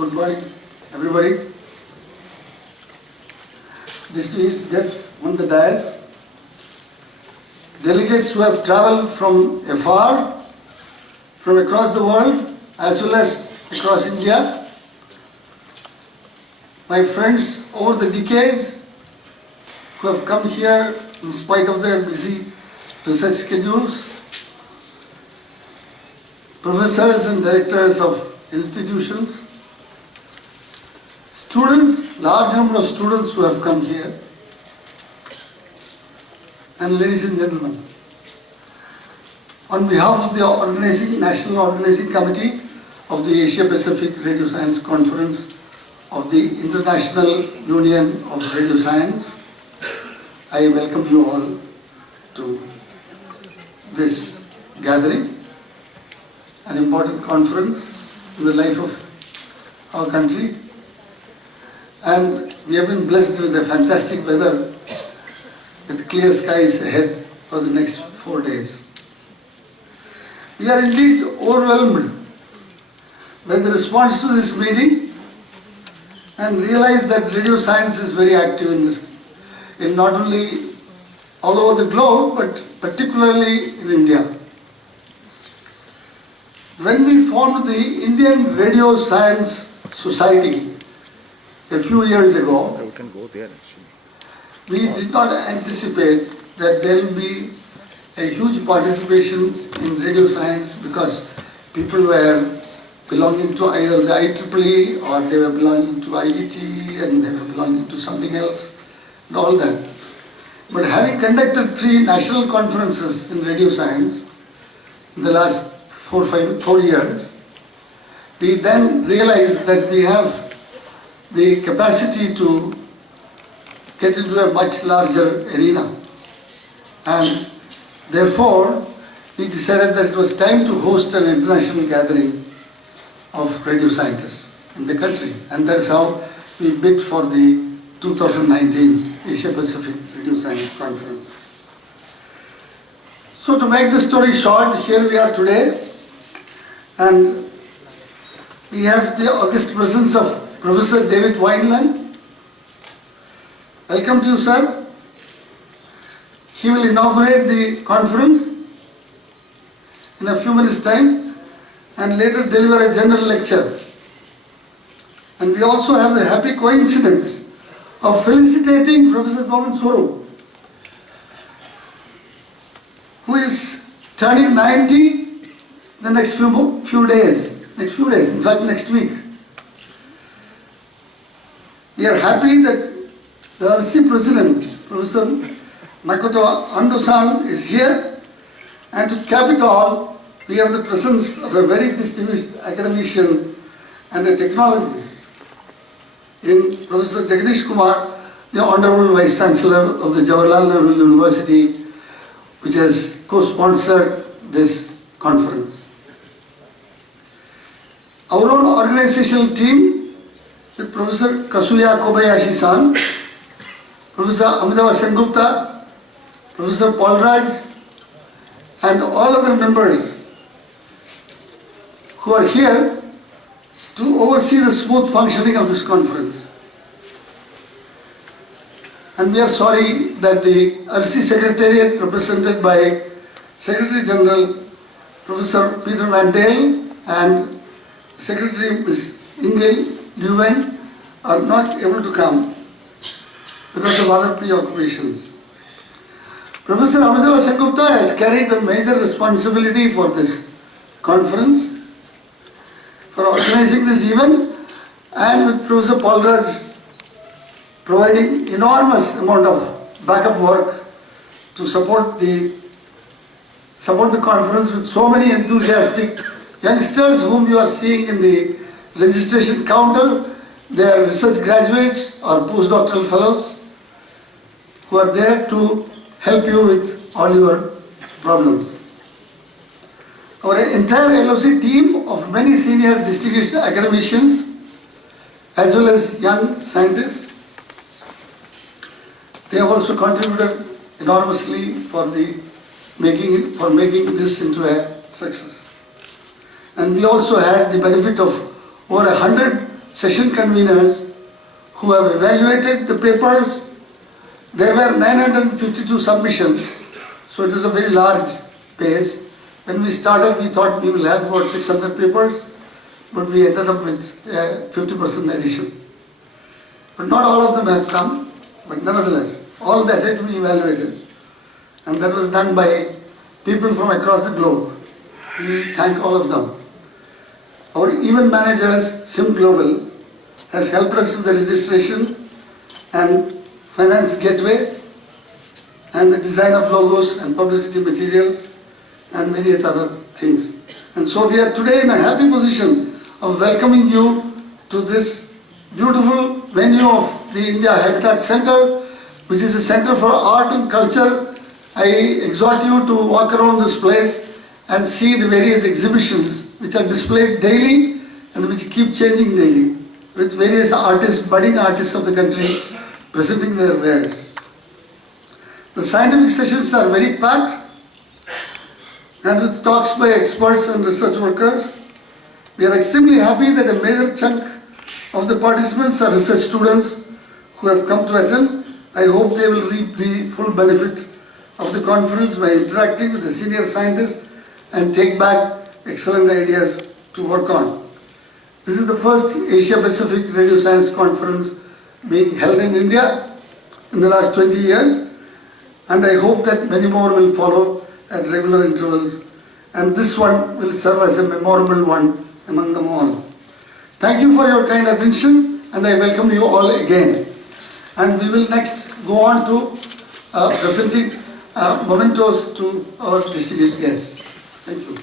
Good morning, everybody. This is just on the dais. Delegates who have traveled from afar, from across the world, as well as across India. My friends over the decades who have come here in spite of their busy research schedules. Professors and directors of institutions. Students, large number of students who have come here. And ladies and gentlemen, on behalf of the National Organizing Committee of the Asia Pacific Radio Science Conference of the International Union of Radio Science, I welcome you all to this gathering, an important conference in the life of our country. And we have been blessed with a fantastic weather with clear skies ahead for the next 4 days. We are indeed overwhelmed by the response to this meeting and realize that radio science is very active in not only all over the globe, but particularly in India. When we formed the Indian Radio Science Society a few years ago, we did not anticipate that there will be a huge participation in radio science because people were belonging to either the IEEE or they were belonging to IET and they were belonging to something else and all that. But having conducted 3 national conferences in radio science in the last 4 years, we then realized that we have the capacity to get into a much larger arena. And therefore, we decided that it was time to host an international gathering of radio scientists in the country. And that's how we bid for the 2019 Asia Pacific Radio Science Conference. So to make the story short, here we are today. And we have the august presence of Professor David Wineland. Welcome to you, sir. He will inaugurate the conference in a few minutes' time and later deliver a general lecture. And we also have the happy coincidence of felicitating Professor Govind Swarup, who is turning 90 the next few days, in fact next week. We are happy that the RC President, Professor Makoto Ando-san, is here, and to cap it all, we have the presence of a very distinguished academician and a technologist in Professor Jagadish Kumar, the Honorable Vice Chancellor of the Jawaharlal Nehru University, which has co-sponsored this conference. Our own organizational team with Professor Kasuya Kobayashi-san, Professor Amitav Sengupta, Professor Paul Raj, and all other members who are here to oversee the smooth functioning of this conference. And we are sorry that the RC Secretariat, represented by Secretary General Professor Peter Van Dale and Secretary Ms. Ingel Leuven, are not able to come because of other preoccupations. Professor Amitav Sengupta has carried the major responsibility for this conference, for organizing this event, and with Professor Paul Raj providing enormous amount of backup work to support the conference with so many enthusiastic youngsters whom you are seeing in the registration counter. They are research graduates or postdoctoral fellows who are there to help you with all your problems. Our entire LOC team of many senior distinguished academicians as well as young scientists, they have also contributed enormously for making this into a success. And we also had the benefit of over 100 session conveners who have evaluated the papers. There were 952 submissions, so it is a very large base. When we started, we thought we will have about 600 papers, but we ended up with a 50% addition. But not all of them have come, but nevertheless, all that had to be evaluated. And that was done by people from across the globe. We thank all of them. Our event managers, Sim Global, has helped us with the registration and finance gateway and the design of logos and publicity materials and various other things. And so we are today in a happy position of welcoming you to this beautiful venue of the India Habitat Center, which is a center for art and culture. I exhort you to walk around this place and see the various exhibitions which are displayed daily and which keep changing daily, with various artists, budding artists of the country presenting their wares. The scientific sessions are very packed, and with talks by experts and research workers. We are extremely happy that a major chunk of the participants are research students who have come to attend. I hope they will reap the full benefit of the conference by interacting with the senior scientists and take back excellent ideas to work on. This is the first Asia Pacific Radio Science Conference being held in India in the last 20 years, and I hope that many more will follow at regular intervals, and this one will serve as a memorable one among them all. Thank you for your kind attention, and I welcome you all again. And we will next go on to presenting mementos to our distinguished guests. Thank you.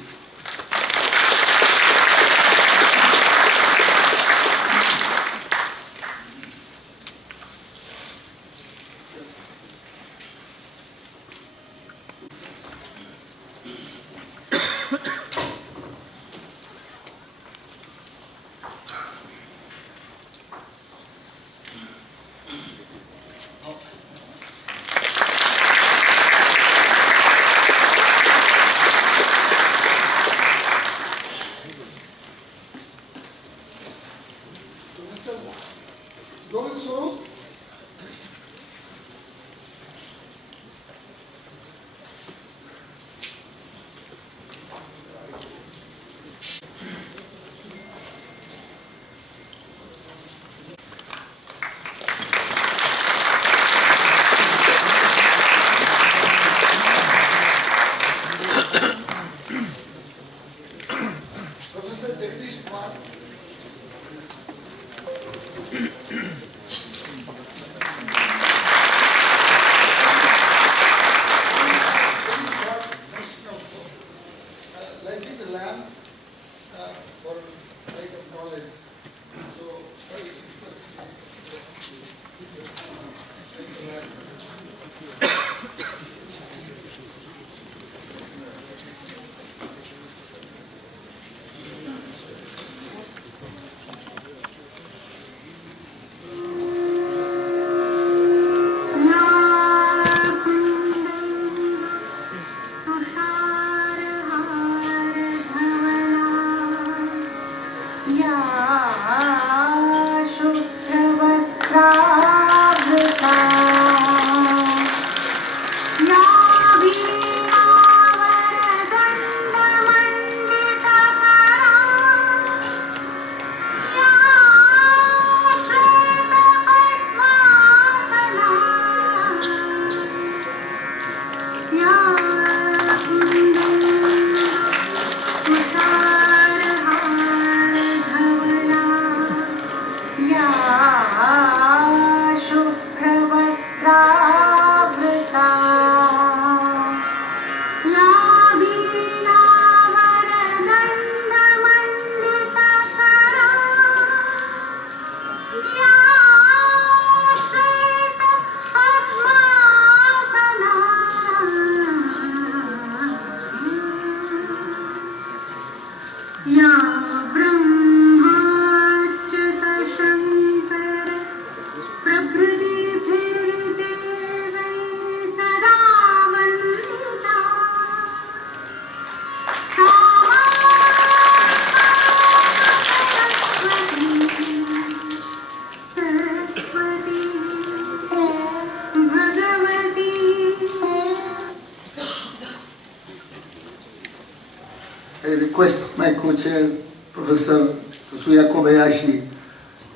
I request my co-chair, Professor Suya Kobayashi,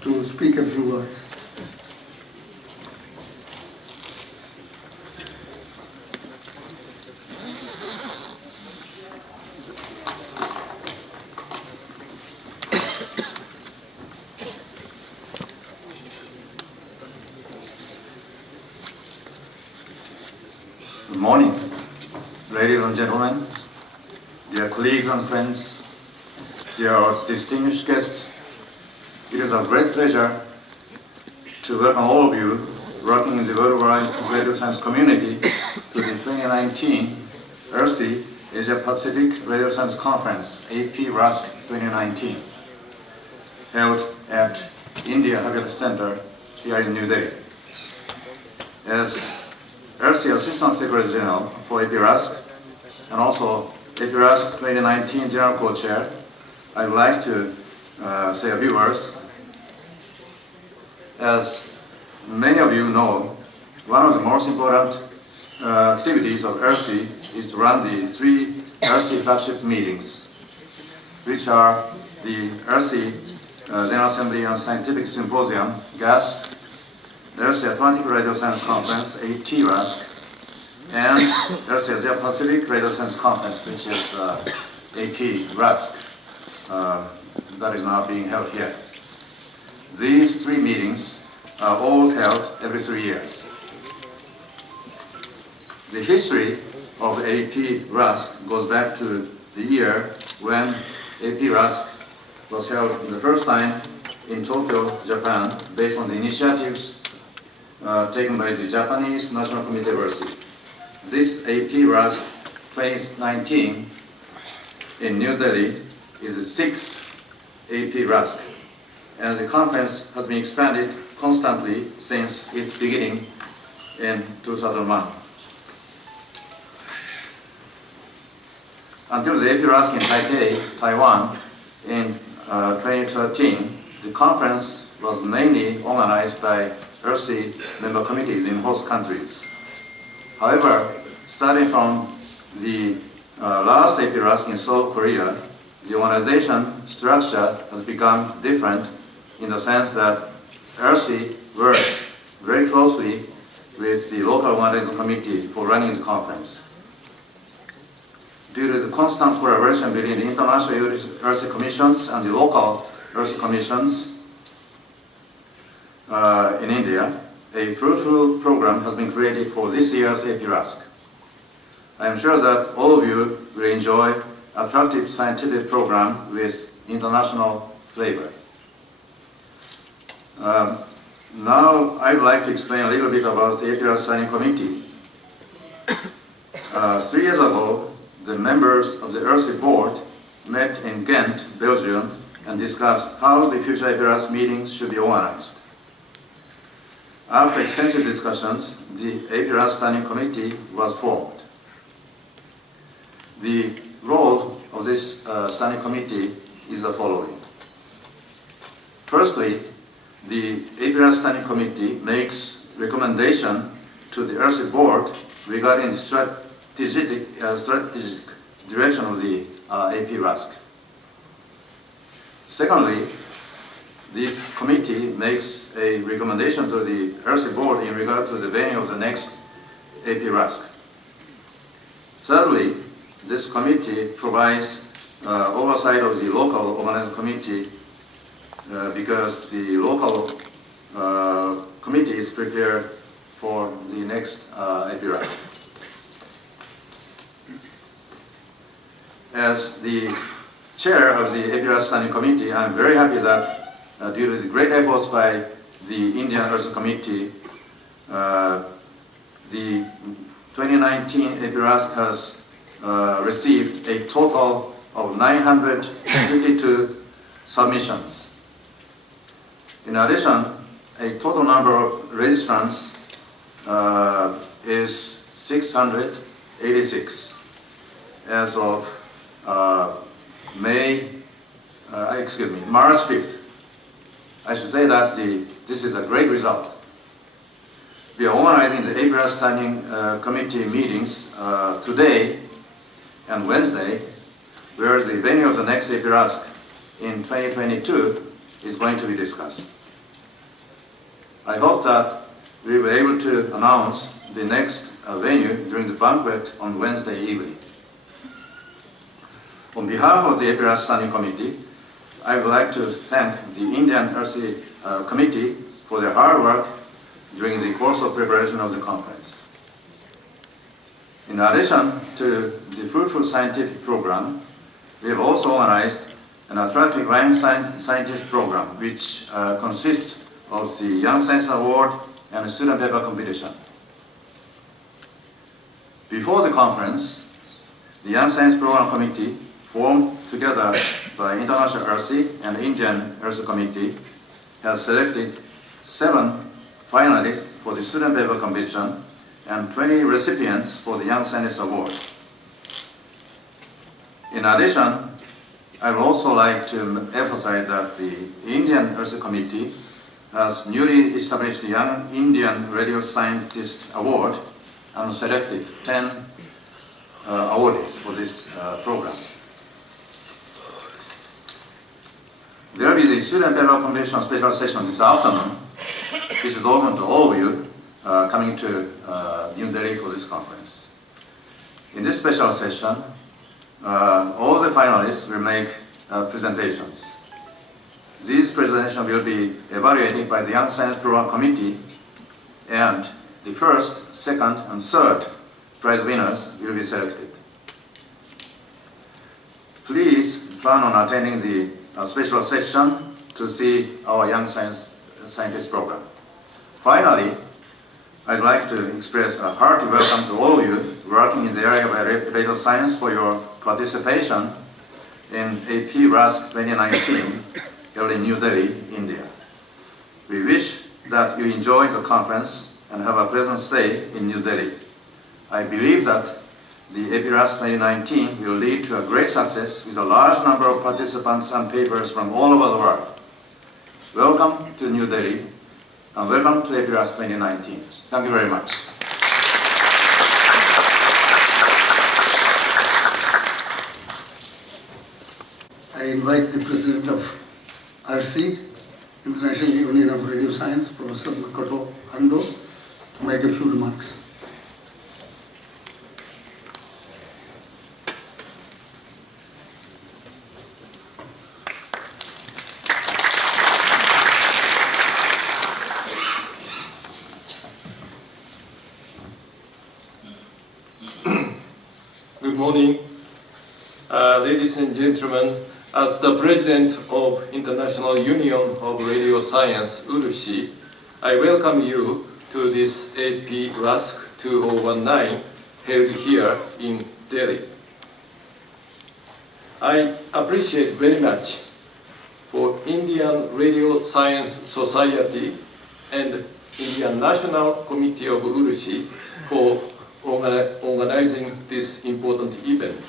to speak a few words. Good morning, ladies and gentlemen, dear colleagues and friends, dear distinguished guests. It is a great pleasure to welcome all of you working in the worldwide radio science community to the 2019 ERSI Asia Pacific Radio Science Conference, AP-RASC 2019, held at India Habitat Center here in New Delhi. As ERSI Assistant Secretary General for AP-RASC and also AP-RASC 2019 General Co-Chair, I would like to say a few words. As many of you know, one of the most important activities of ERSI is to run the 3 ERSI flagship meetings, which are the ERSI General Assembly and Scientific Symposium, GAS, the ERSI Atlantic Radio Science Conference, AP-RASC, and ERSI Asia Pacific Radio Science Conference, which is AP-RASC, that is now being held here. These 3 meetings are all held every 3 years. The history of AP-RASC goes back to the year when AP-RASC was held the first time in Tokyo, Japan, based on the initiatives taken by the Japanese National Committee of ERSI. This AP-RASC 2019 in New Delhi is the 6th AP-RASC, and the conference has been expanded constantly since its beginning in 2001. Until the AP-RASC in Taipei, Taiwan, in 2013, the conference was mainly organized by ERSI member committees in host countries. However, starting from the last AP-RASC in Seoul, Korea, the organization structure has become different in the sense that ERSI works very closely with the local organizing committee for running the conference. Due to the constant collaboration between the international ERSI commissions and the local ERSI commissions in India, a fruitful program has been created for this year's AP-RASC. I am sure that all of you will enjoy attractive scientific program with international flavor. Now I would like to explain a little bit about the AP-RASC Standing Committee. 3 years ago, the members of the ERSI board met in Ghent, Belgium, and discussed how the future AP-RASC meetings should be organized. After extensive discussions, the AP-RASC Standing Committee was formed. The role of this Standing Committee is the following. Firstly, the AP-RASC Standing Committee makes recommendation to the ERSI board regarding the strategic direction of the AP-RASC. Secondly, this committee makes a recommendation to the ERSI board in regard to the venue of the next AP-RASC. Thirdly, this committee provides oversight of the local organizing committee because the local committee is prepared for the next AP-RASC. As the chair of the AP-RASC Standing Committee, I am very happy that due to the great efforts by the Indian ERSI Committee, the 2019 AP-RASC has received a total of 952 submissions. In addition, a total number of registrants is 686 as of March 5th. I should say that this is a great result. We are organizing the AP-RASC Standing Committee meetings today and Wednesday, where where the venue of the next AP-RASC in 2022 is going to be discussed. I hope that we will be able to announce the next venue during the banquet on Wednesday evening. On behalf of the AP-RASC Standing Committee, I would like to thank the Indian RC Committee for their hard work during the course of preparation of the conference. In addition to the fruitful scientific program, we have also organized an attractive young scientist program, which consists of the Young Science Award and a student paper competition. Before the conference, the Young Science Program Committee, formed together by International RC and Indian RC Committee, has selected 7 finalists for the student paper competition and 20 recipients for the Young Scientist Award. In addition, I would also like to emphasize that the Indian RC Committee has newly established the Young Indian Radio Scientist Award and selected 10 awardees for this program. There will be the student paper competition special session this afternoon, which is open to all of you coming to New Delhi for this conference. In this special session, all the finalists will make presentations. These presentations will be evaluated by the Young Science Program Committee, and the first, second, and third prize winners will be selected. Please plan on attending the special session to see our Young Scientist program. Finally, I'd like to express a hearty welcome to all of you working in the area of radio science for your participation in AP-RASC 2019 held in New Delhi, India. We wish that you enjoy the conference and have a pleasant stay in New Delhi. I believe that the AP-RASC 2019 will lead to a great success with a large number of participants and papers from all over the world. Welcome to New Delhi and welcome to AP-RASC 2019. Thank you very much. I invite the President of RC, International Union of Radio Science, Professor Makoto Ando, to make a few remarks. Good morning, ladies and gentlemen. As the President of International Union of Radio Science, URUSHI, I welcome you to this AP-RASC 2019 held here in Delhi. I appreciate very much for Indian Radio Science Society and Indian National Committee of URUSHI for organizing this important event.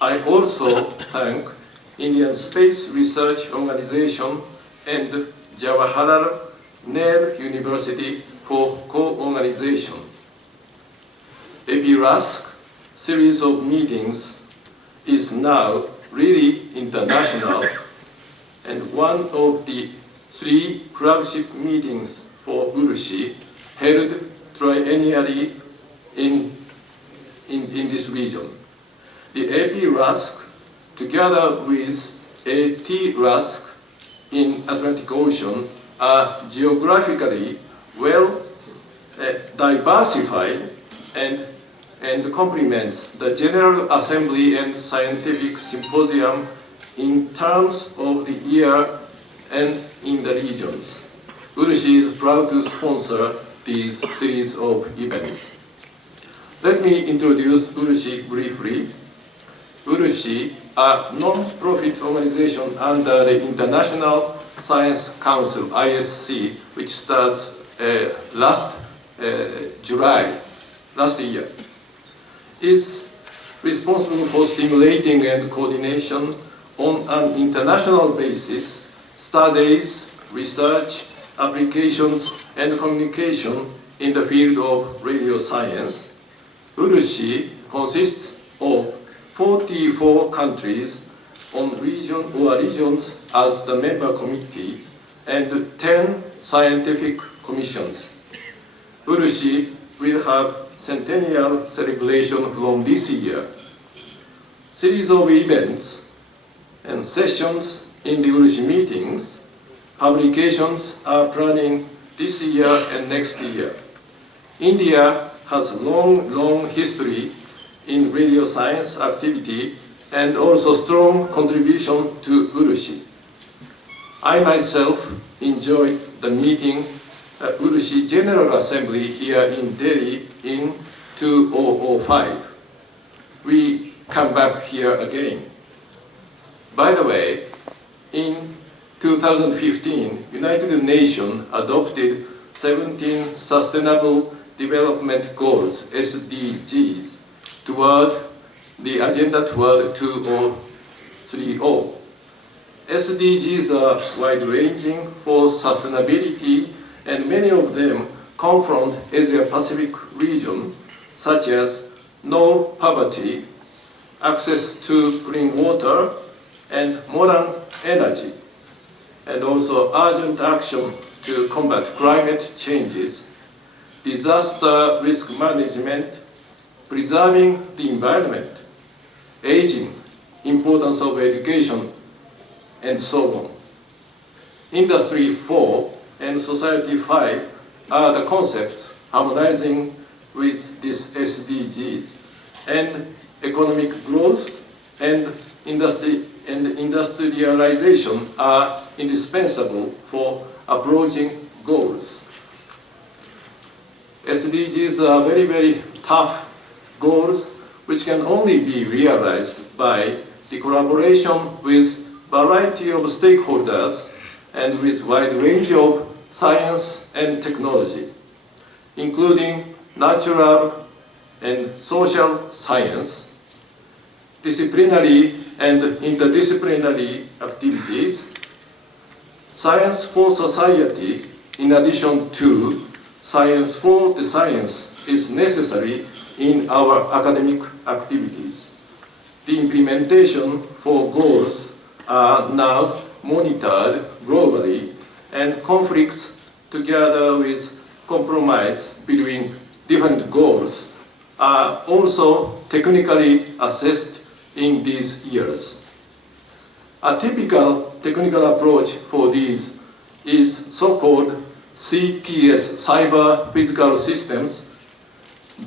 I also thank Indian Space Research Organization and Jawaharlal Nehru University for co-organization. AP-RASC series of meetings is now really international, and one of the 3 flagship meetings for URUSHI held triennially in this region. The AP-RASC, together with AT-RASC in Atlantic Ocean, are geographically well diversified and complement the General Assembly and Scientific Symposium in terms of the year and in the regions. URUSHI is proud to sponsor these series of events. Let me introduce URUSHI briefly. URUSHI, a non-profit organization under the International Science Council, ISC, which starts last year, is responsible for stimulating and coordination on an international basis studies, research, applications, and communication in the field of radio science. URUSHI consists of 44 countries on regions as the member committee, and 10 scientific commissions. Urushi will have centennial celebration from this year. Series of events and sessions in the Urushi meetings, publications are planning this year and next year. India has a long history in radio science activity and also strong contribution to Urushi. I myself enjoyed the meeting at Urushi General Assembly here in Delhi in 2005. We come back here again. By the way, in 2015, United Nations adopted 17 Sustainable Development Goals, SDGs, toward the Agenda toward 2030. SDGs are wide-ranging for sustainability, and many of them confront Asia-Pacific region, such as no poverty, access to clean water, and modern energy, and also urgent action to combat climate changes, disaster risk management, preserving the environment, aging, importance of education, and so on. Industry 4 and Society 5 are the concepts harmonizing with these SDGs, and economic growth and industrialization are indispensable for approaching goals. SDGs are very tough goals which can only be realized by the collaboration with variety of stakeholders and with wide range of science and technology, including natural and social science, disciplinary and interdisciplinary activities, science for society, in addition to science for the science, is necessary in our academic activities. The implementation for goals are now monitored globally, and conflicts together with compromise between different goals are also technically assessed in these years. A typical technical approach for these is so-called CPS, Cyber Physical Systems.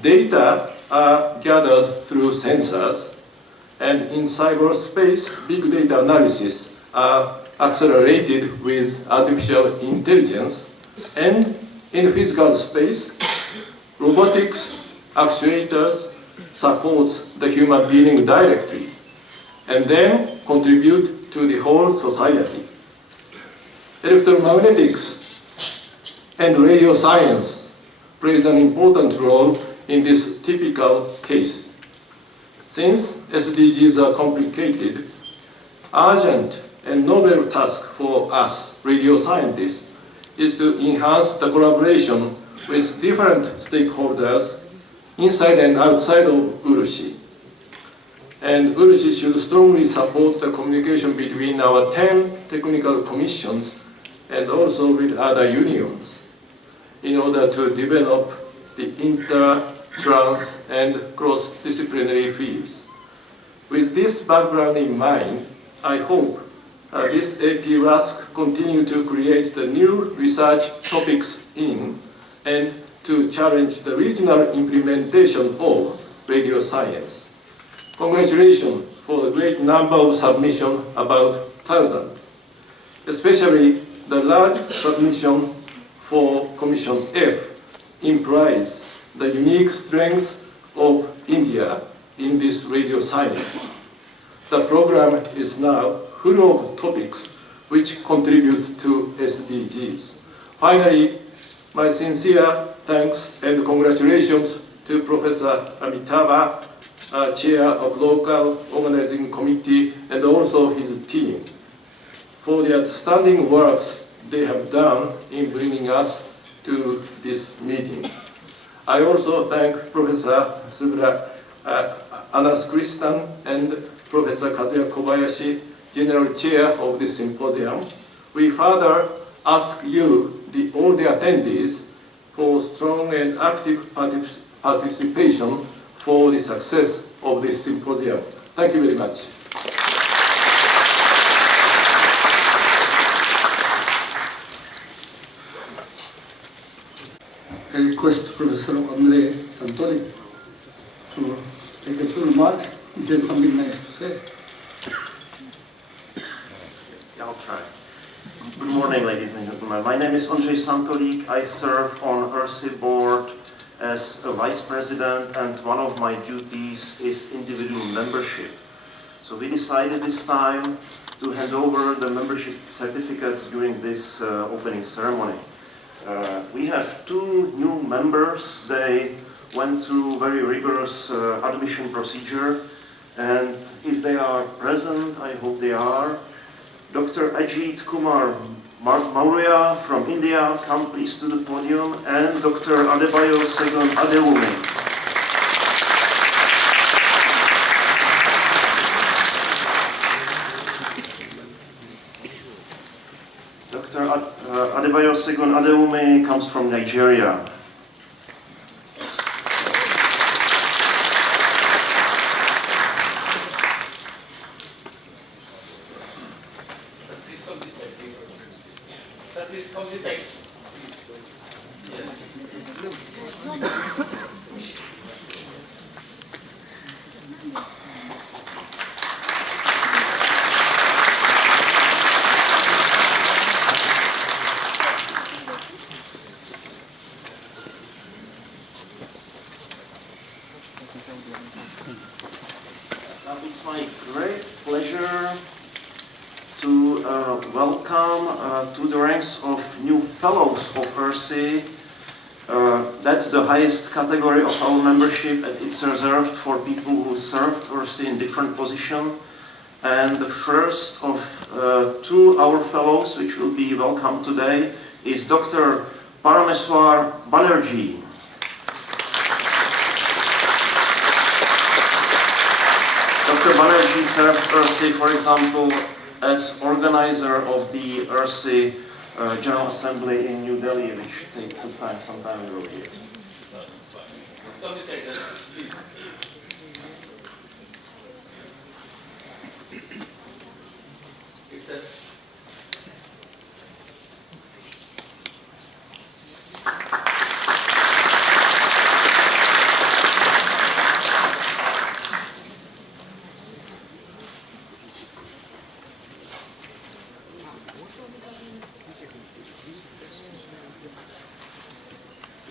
Data are gathered through sensors, and in cyberspace, big data analysis are accelerated with artificial intelligence, and in physical space, robotics actuators supports the human being directly, and then contribute to the whole society. Electromagnetics and radio science plays an important role in this typical case. Since SDGs are complicated, urgent and novel task for us radio scientists is to enhance the collaboration with different stakeholders inside and outside of Urushi. And Urushi should strongly support the communication between our 10 technical commissions and also with other unions in order to develop the inter, trans, and cross-disciplinary fields. With this background in mind, I hope this AP-RASC continue to create the new research topics in and to challenge the regional implementation of radio science. Congratulations for the great number of submissions, about 1,000, especially the large submission for Commission F implies the unique strength of India in this radio science. The program is now full of topics which contributes to SDGs. Finally, my sincere thanks and congratulations to Professor Amitava, Chair of Local Organizing Committee, and also his team for the outstanding works they have done in bringing us to this meeting. I also thank Professor Subra Anas Kristan and Professor Kazuya Kobayashi, General Chair of this symposium, we further ask you, all the attendees, for strong and active participation for the success of this symposium. Thank you very much. I request Professor Andre Santoli to take a few remarks. He has something nice to say. Yeah, I'll try. Good morning, ladies and gentlemen. My name is Ondřej Santolik. I serve on ERSI board as a vice president, and one of my duties is individual membership. So we decided this time to hand over the membership certificates during this opening ceremony. We have 2 new members. They went through very rigorous admission procedure, and if they are present, I hope they are. Dr. Ajit Kumar Maurya from India, come please to the podium, and Dr. Adebayo Segun Adewumi. Dr. Adebayo Segun Adewumi comes from Nigeria. It's my great pleasure to welcome to the ranks of new fellows of ERSI. That's the highest category of our membership, and it's reserved for people who served ERSI in different positions. And the first of 2 our fellows, which will be welcomed today, is Dr. Parameswar Banerjee. Dr. Banerjee served ERSI, for example, as organizer of the ERSI General Assembly in New Delhi, which took some time ago here.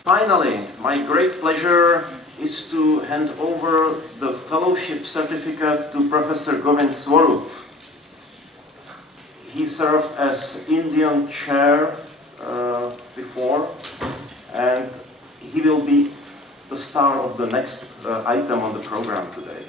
Finally, my great pleasure is to hand over the fellowship certificate to Professor Govind Swarup. He served as Indian chair before, and he will be the star of the next item on the program today.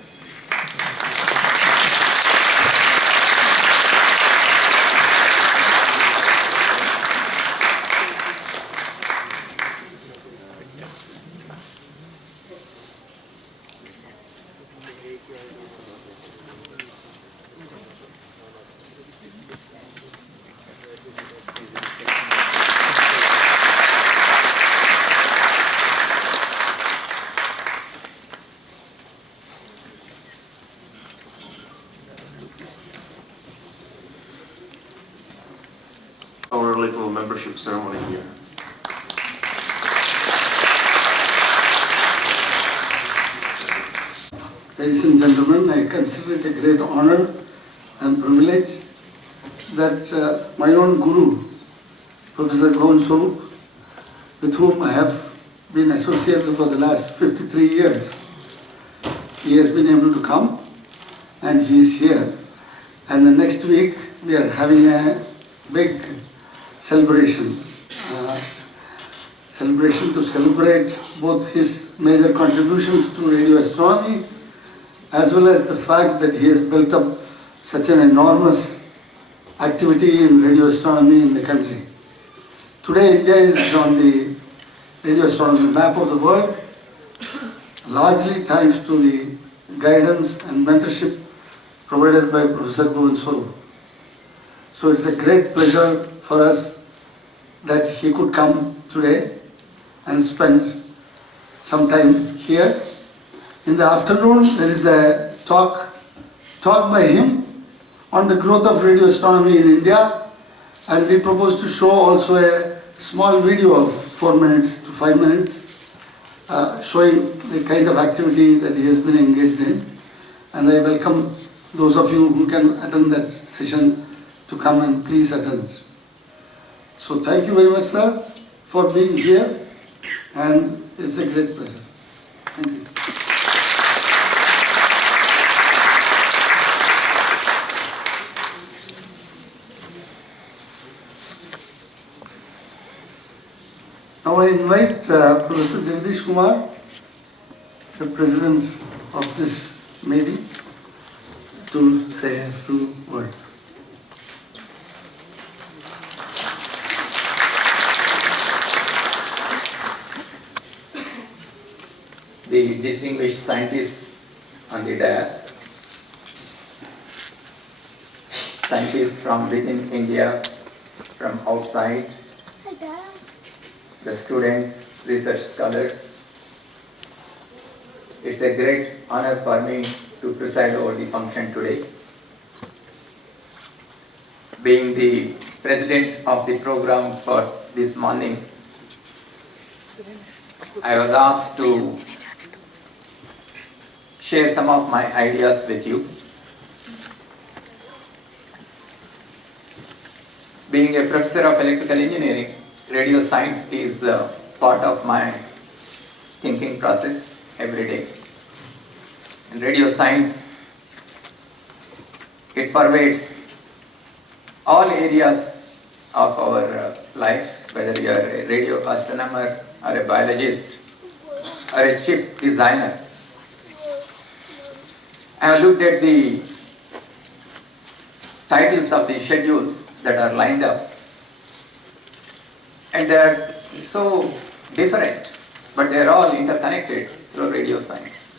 Our little membership ceremony here. Ladies and gentlemen, I consider it a great honor and privilege that my own guru, Professor Govind Swarup, with whom I have been associated for the last 53 years, he has been able to come and he is here. And the next week we are having a big celebration to celebrate both his major contributions to radio astronomy as well as the fact that he has built up such an enormous activity in radio astronomy in the country. Today India is on the radio astronomy map of the world, largely thanks to the guidance and mentorship provided by Professor Govind Swarup. So it's a great pleasure for us that he could come today and spend some time here. In the afternoon, there is a talk by him on the growth of radio astronomy in India, and we propose to show also a small video of 4 minutes to 5 minutes showing the kind of activity that he has been engaged in. And I welcome those of you who can attend that session to come and please attend. So thank you very much, sir, for being here, and it's a great pleasure. Thank you. Now I invite Professor Jagdish Kumar, the president of this meeting, to say a few words. The distinguished scientists on the dais, scientists from within India, from outside, the students, research scholars. It's a great honor for me to preside over the function today. Being the president of the program for this morning, I was asked to share some of my ideas with you. Being a professor of electrical engineering, radio science is part of my thinking process every day. And radio science, it pervades all areas of our life, whether you are a radio astronomer or a biologist or a chip designer. I have looked at the titles of the schedules that are lined up, and they are so different, but they are all interconnected through radio science.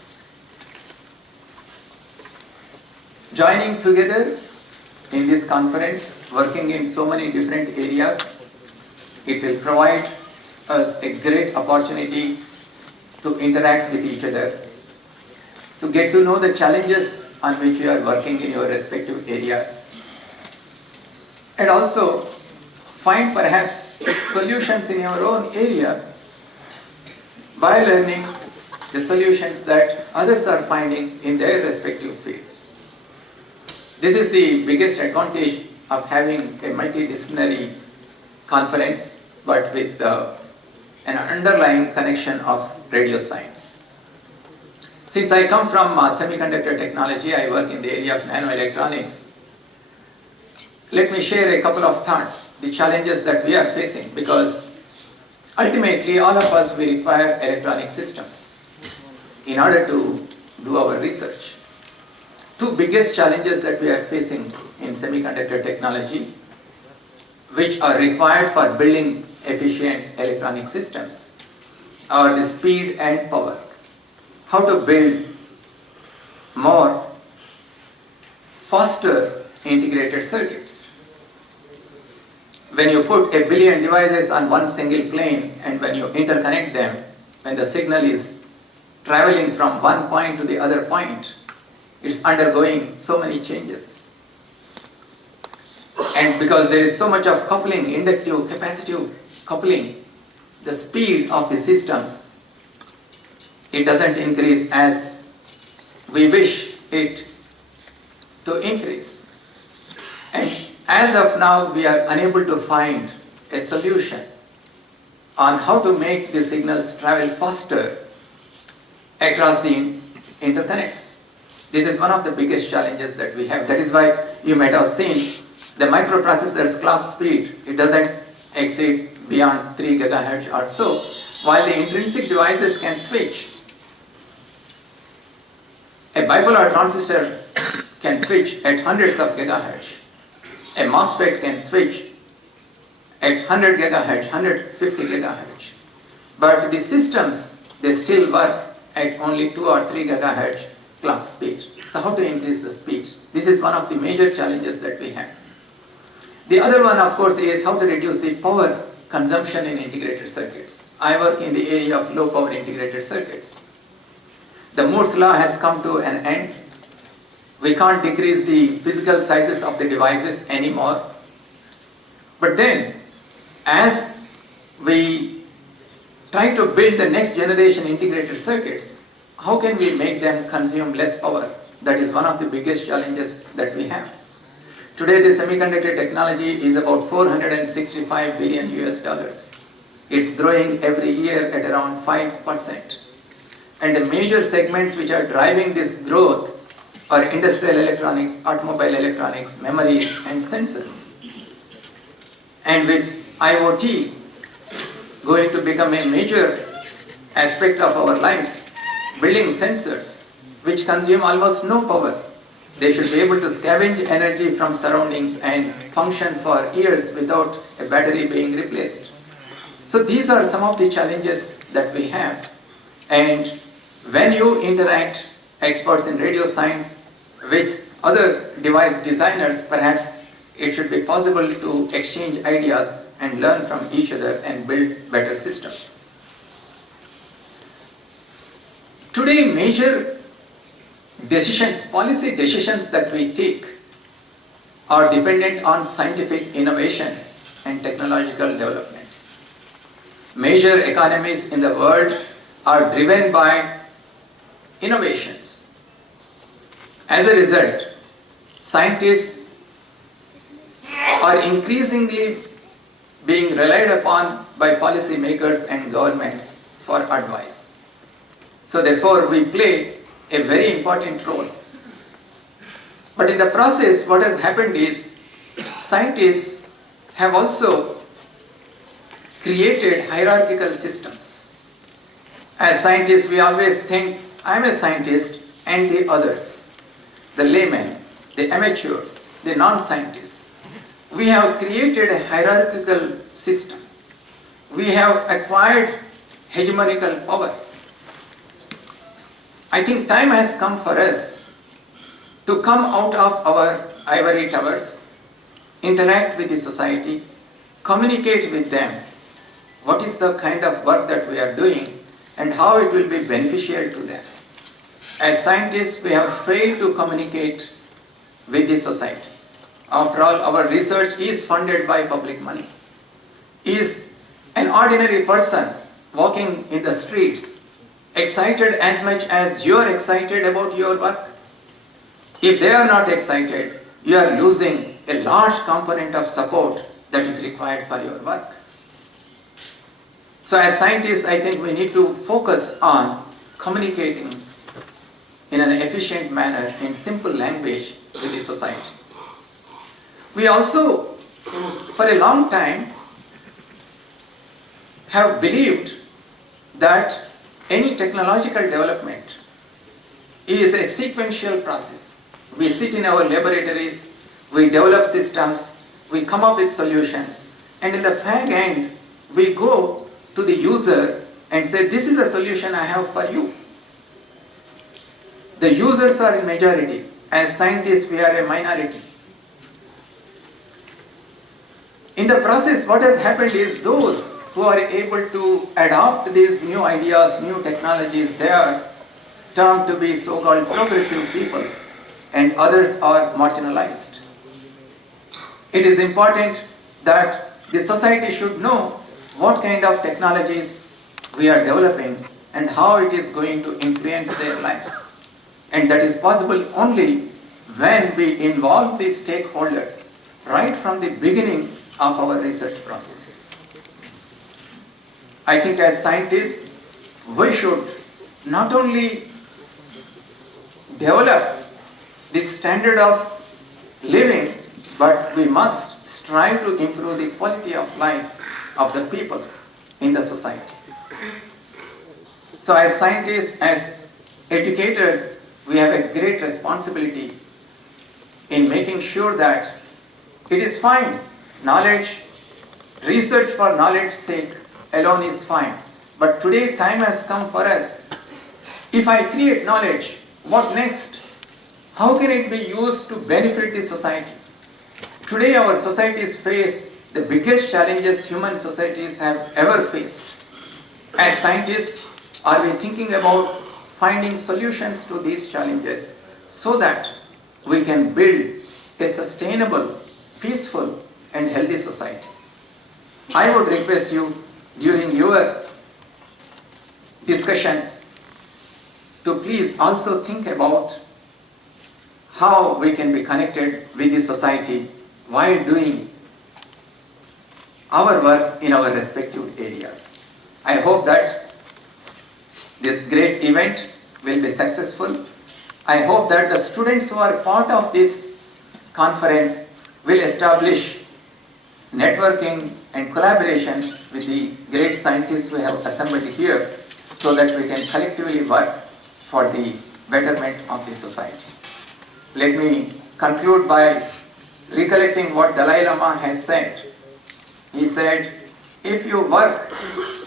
Joining together in this conference, working in so many different areas, it will provide us a great opportunity to interact with each other, to get to know the challenges on which you are working in your respective areas, and also find perhaps solutions in your own area by learning the solutions that others are finding in their respective fields. This is the biggest advantage of having a multidisciplinary conference, but with an underlying connection of radio science. Since I come from semiconductor technology, I work in the area of nanoelectronics. Let me share a couple of thoughts, the challenges that we are facing, because ultimately all of us, we require electronic systems in order to do our research. Two biggest challenges that we are facing in semiconductor technology, which are required for building efficient electronic systems, are the speed and power. How to build more faster integrated circuits. When you put a billion devices on one single plane, and when you interconnect them, when the signal is traveling from one point to the other point, it's undergoing so many changes. And because there is so much of coupling, inductive, capacitive coupling, the speed of the systems, it doesn't increase as we wish it to increase. And as of now, we are unable to find a solution on how to make the signals travel faster across the interconnects. This is one of the biggest challenges that we have. That is why you might have seen the microprocessor's clock speed, it doesn't exceed beyond 3 GHz or so, while the intrinsic devices can switch. A bipolar transistor can switch at hundreds of gigahertz. A MOSFET can switch at 100 gigahertz, 150 gigahertz. But the systems, they still work at only 2 or 3 gigahertz clock speed. So how to increase the speed? This is one of the major challenges that we have. The other one, of course, is how to reduce the power consumption in integrated circuits. I work in the area of low power integrated circuits. The Moore's law has come to an end. We can't decrease the physical sizes of the devices anymore. But then, as we try to build the next generation integrated circuits, how can we make them consume less power? That is one of the biggest challenges that we have. Today the semiconductor technology is about 465 billion US dollars. It's growing every year at around 5%. And the major segments which are driving this growth are industrial electronics, automobile electronics, memories and sensors. And with IoT going to become a major aspect of our lives, building sensors which consume almost no power. They should be able to scavenge energy from surroundings and function for years without a battery being replaced. So these are some of the challenges that we have. And when you interact, experts in radio science, with other device designers, perhaps it should be possible to exchange ideas and learn from each other and build better systems. Today, major decisions, policy decisions that we take are dependent on scientific innovations and technological developments. Major economies in the world are driven by innovations. As a result, scientists are increasingly being relied upon by policymakers and governments for advice. So therefore, we play a very important role. But in the process, what has happened is scientists have also created hierarchical systems. As scientists, we always think, I'm a scientist and the others, the laymen, the amateurs, the non-scientists. We have created a hierarchical system. We have acquired hegemonical power. I think time has come for us to come out of our ivory towers, interact with the society, communicate with them what is the kind of work that we are doing and how it will be beneficial to them. As scientists, we have failed to communicate with the society. After all, our research is funded by public money. Is an ordinary person walking in the streets excited as much as you are excited about your work? If they are not excited, you are losing a large component of support that is required for your work. So as scientists, I think we need to focus on communicating in an efficient manner, in simple language with the society. We also, for a long time, have believed that any technological development is a sequential process. We sit in our laboratories, we develop systems, we come up with solutions, and in the fag end, we go to the user and say, this is a solution I have for you. The users are in majority. As scientists, we are a minority. In the process, what has happened is those who are able to adopt these new ideas, new technologies, they are termed to be so-called progressive people, and others are marginalized. It is important that the society should know what kind of technologies we are developing and how it is going to influence their lives. And that is possible only when we involve the stakeholders right from the beginning of our research process. I think as scientists, we should not only develop the standard of living, but we must strive to improve the quality of life of the people in the society. So as scientists, as educators, we have a great responsibility in making sure that it is fine. Knowledge, research for knowledge's sake alone is fine. But today time has come for us. If I create knowledge, What next? How can it be used to benefit the society? Today our societies face the biggest challenges human societies have ever faced. As scientists, are we thinking about finding solutions to these challenges so that we can build a sustainable, peaceful and healthy society? I would request you during your discussions to please also think about how we can be connected with the society while doing our work in our respective areas. I hope that this great event will be successful. I hope that the students who are part of this conference will establish networking and collaboration with the great scientists we have assembled here so that we can collectively work for the betterment of the society. Let me conclude by recollecting what Dalai Lama has said. He said, if you work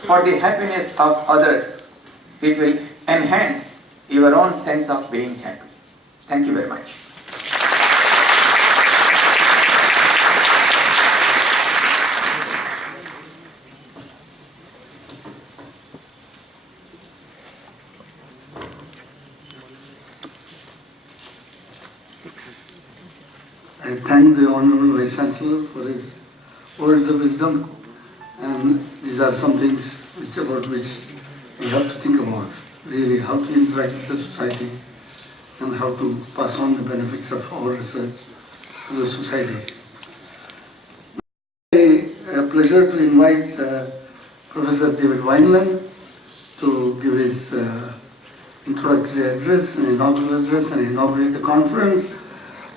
for the happiness of others, it will enhance your own sense of being happy. Thank you very much. I thank the Honorable Vice Chancellor for his words of wisdom, and these are some things about which we have to think about, really how to interact with the society and how to pass on the benefits of our research to the society. A pleasure to invite Professor David Wineland to give his introductory address, an inaugural address, and inaugurate the conference.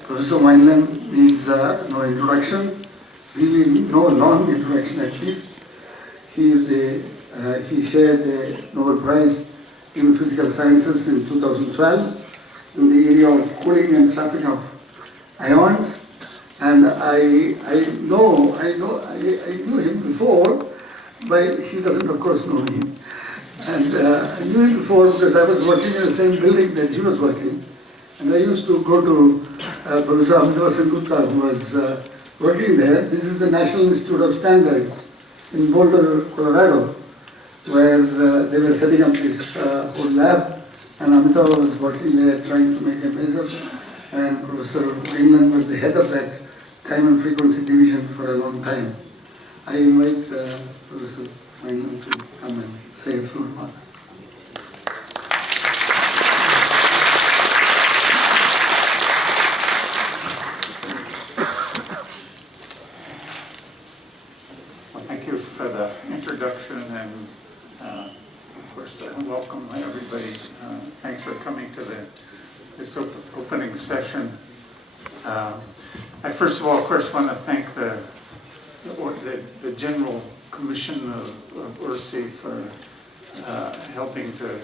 Professor Wineland needs no introduction, really no long introduction at least. He shared the Nobel Prize in Physical Sciences in 2012 in the area of cooling and trapping of ions. And I knew him before, but he doesn't of course know me. And I knew him before because I was working in the same building that he was working. And I used to go to Professor Amitabh Sengupta, who was working there. This is the National Institute of Standards in Boulder, Colorado, where they were setting up this whole lab. And Amitabh was working there trying to make a measure. And Professor Wineland was the head of that time and frequency division for a long time. I invite Professor Wineland to come and say a few remarks. Thank you for the introduction, and of course welcome everybody. Thanks for coming to this opening session. I first of all, of course, want to thank the General Commission of URSI for helping to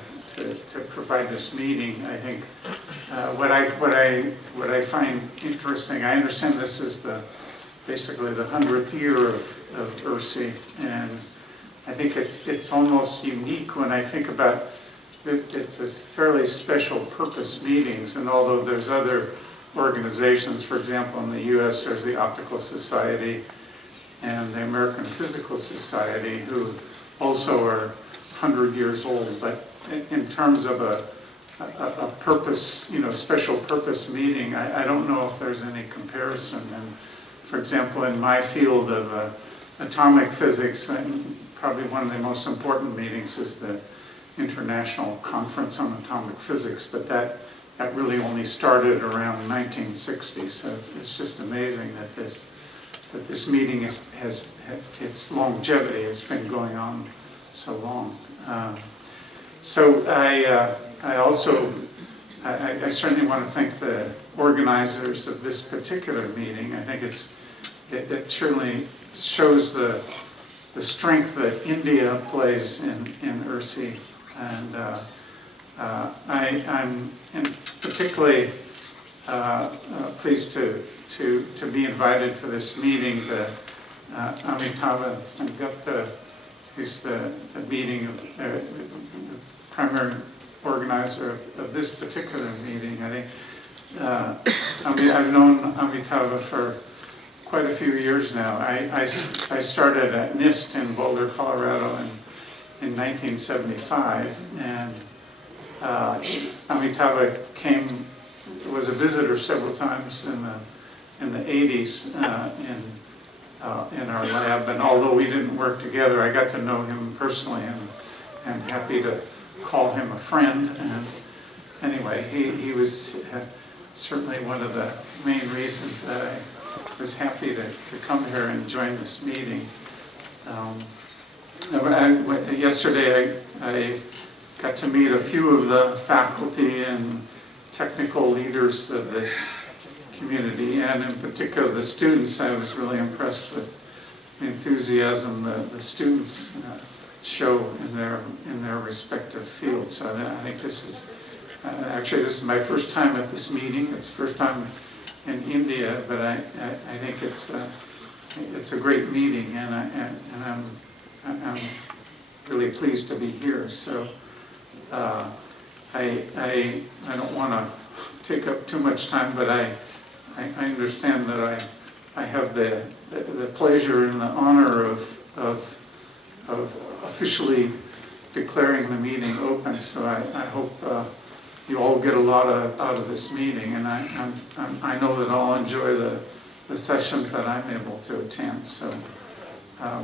provide this meeting. I think what I find interesting, I understand this is basically the 100th year of URSI, and I think it's almost unique when I think about it. It's a fairly special purpose meetings, and although there's other organizations, for example, in the U.S. there's the Optical Society and the American Physical Society, who also are 100 years old, but in terms of a purpose, special purpose meeting, I don't know if there's any comparison. And for example, in my field of atomic physics, probably one of the most important meetings is the International Conference on Atomic Physics, but that really only started around 1960. So it's just amazing that this meeting has its longevity. It's been going on so long. So I also certainly want to thank the organizers of this particular meeting. I think it certainly shows the strength that India plays in URSI, and I'm particularly pleased to be invited to this meeting. The Amitabh Sengupta, who's the primary organizer of this particular meeting. I think I've known Amitabha for quite a few years now. I started at NIST in Boulder, Colorado in 1975, and Amitabha was a visitor several times in the 80s in our lab, and although we didn't work together, I got to know him personally, and I'm happy to call him a friend. And anyway, he was certainly one of the main reasons that I was happy to come here and join this meeting. Yesterday I got to meet a few of the faculty and technical leaders of this community, and in particular the students. I was really impressed with the enthusiasm the students show in their respective fields. So I think this is actually, this is my first time at this meeting. It's the first time in India, but I think it's a great meeting, and I'm really pleased to be here. So I don't want to take up too much time, but I understand that I have the pleasure and the honor of officially declaring the meeting open. So I hope you all get a lot out of this meeting, and I know that I'll enjoy the sessions that I'm able to attend. So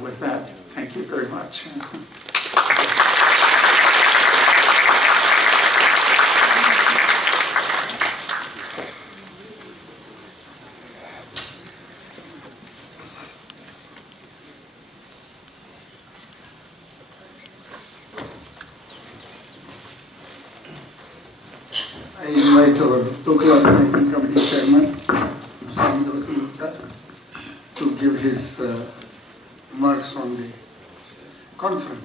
with that, thank you very much. I invite our local organizing committee chairman, to give his remarks on the conference.